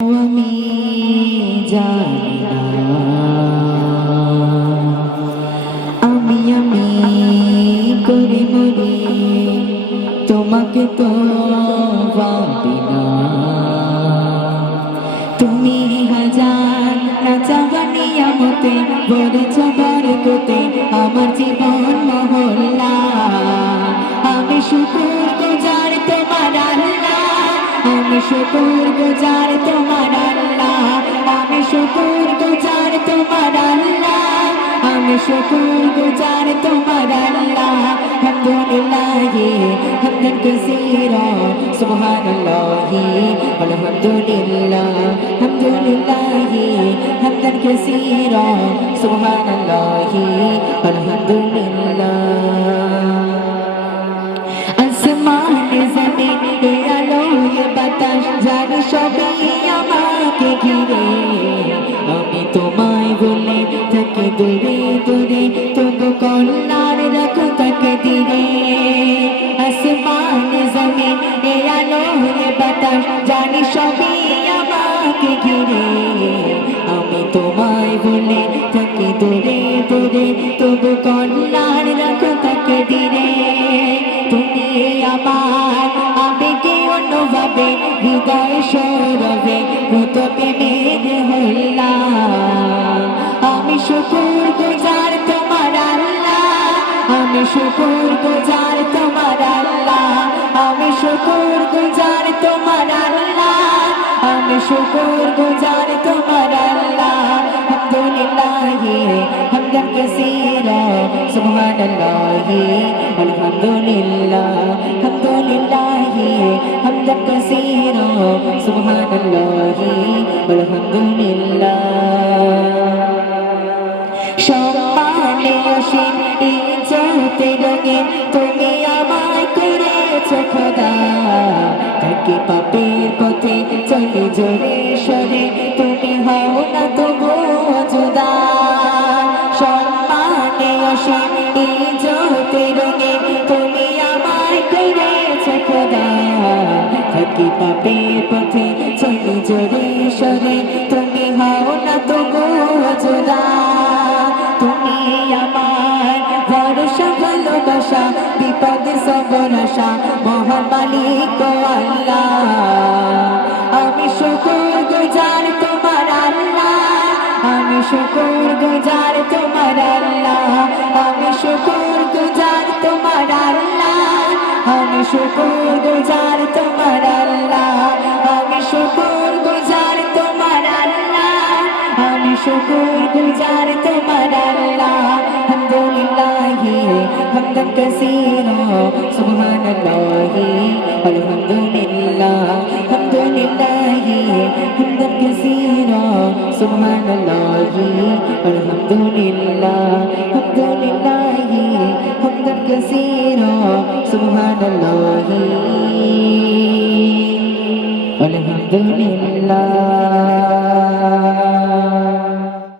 আমি জানি না আমি করে মরি তোমাকে তো ভাবি না। তুমি হাজার রাজাবানি আমতে বলেছ বরকতে আমার জীবন মহল্লা। আমি শুকর গুজার তোমার আল্লাহ, আমি শুকর গুজার তোমার আল্লাহ, আমি শুকর গুজার তোমার আল্লাহ, আমি শুকর গুজার তোমার আল্লাহ। হামদুলিল্লাহ হামদান কাসীরা সুবহানাল্লাহ আলহামদুলিল্লাহ, হামদুলিল্লাহ হামদান কাসীরা সুবহানাল্লাহ আলহামদুলিল্লাহ। আসমানে জমিনে আলো বাতাস জানি সবই আমাকে ঘিরে, আমি তোমায় বলে থাকি দূরে দূরে তবু কল্যাণ রাখো তাকে দিরে। আসমানে জমিনে আলো বাতাস জানি সবই আমাকে ঘিরে, আমি তোমায় বলে থাকি দূরে দূরে তবু কল্যাণ রাখো তাকে দিরে। তুমি আমার আবেগে অনুভবে হৃদয় সৌরভে ভূত প্রেমের হল্লা। আমি শুকর গুজার তোমার আল্লাহ, আমি শুকর গুজার তোমার আল্লাহ, আমি শুকর গুজার তোমার আল্লাহ, আমি শুকর গুজার তোমার আল্লাহ। হামদুলিল্লাহ হামদান কাসীরা সুবহানাল্লাহ আলহামদুলিল্লাহ, হামদুলিল্লাহ হামদান কাসীরা সুবহানাল্লাহ আলহামদুলিল্লাহ। সম্মানে অসীম ইজ্জতে রঙিন তুমি আমায় করেছ খোদা, তাকে পাপের পথে চলে জোরে সরে তুমি হও না তবু জুদা। সম্মানে অসীম ইজ্জতে রঙিন তুমি আমায় করেছ খোদা, তাকে পাপের পথে চলে জোরে সরে তুমি হও না তবু জুদা। তুমি আমার ভরসা ভালোবাসা বিপদে সবর আশা মহান মালিক আল্লাহ। আমি শুকর গুজার তোমার আল্লাহ, আমি শুকর গুজার তোমার আল্লাহ, আমি শুকর গুজার তোমার আল্লাহ, আমি শুকর গুজার তোমার আল্লাহ, আমি শুকর গুজার তোমার আল্লাহ, আমি শুকর গুজার তোমার আল্লাহ। হামদুলিল্লাহ হামদান কাসীরা সুবহানাল্লাহ আলহামদুলিল্লাহ, হামদুলিল্লাহ হামদান কাসীরা সুবহানাল্লাহ আলহামদুলিল্লাহ, হামদুলিল্লাহ হামদান কাসীরা সুবহানাল্লাহ আলহামদুলিল্লাহ।